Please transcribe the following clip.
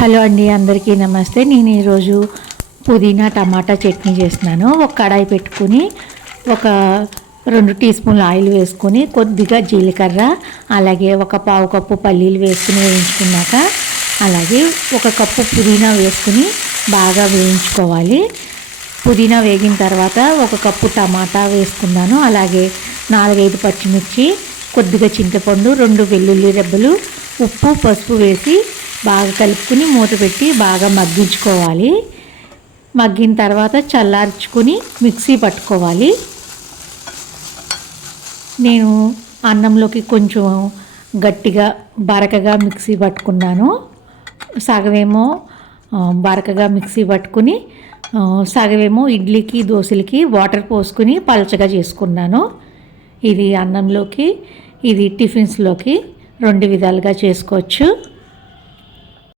Hello అండి అందరికీ నమస్తే. నేను ఈరోజు పుదీనా టమాటా చట్నీ చేస్తున్నాను. ఒక కడాయి పెట్టుకుని ఒక రెండు టీ స్పూన్ల ఆయిల్ వేసుకొని కొద్దిగా జీలకర్ర అలాగే ఒక పావు కప్పు పల్లీలు వేసుకుని వేయించుకున్నాక అలాగే ఒక కప్పు పుదీనా వేసుకుని బాగా వేయించుకోవాలి. పుదీనా వేగిన తర్వాత ఒక కప్పు టమాటా వేసుకున్నాను. అలాగే నాలుగైదు పచ్చిమిర్చి కొద్దిగా చింతపండు రెండు వెల్లుల్లి రెబ్బలు ఉప్పు పసుపు వేసి బాగా కలుపుకుని మూత పెట్టి బాగా మగ్గించుకోవాలి. మగ్గిన తర్వాత చల్లార్చుకుని మిక్సీ పట్టుకోవాలి. నేను అన్నంలోకి కొంచెం గట్టిగా బరకగా మిక్సీ పట్టుకున్నాను. సగమేమో బరకగా మిక్సీ పట్టుకుని సగమేమో ఇడ్లీకి దోశలకి వాటర్ పోసుకుని పలచగా చేసుకున్నాను. ఇది అన్నంలోకి ఇది టిఫిన్స్లోకి రెండు విధాలుగా చేసుకోవచ్చు.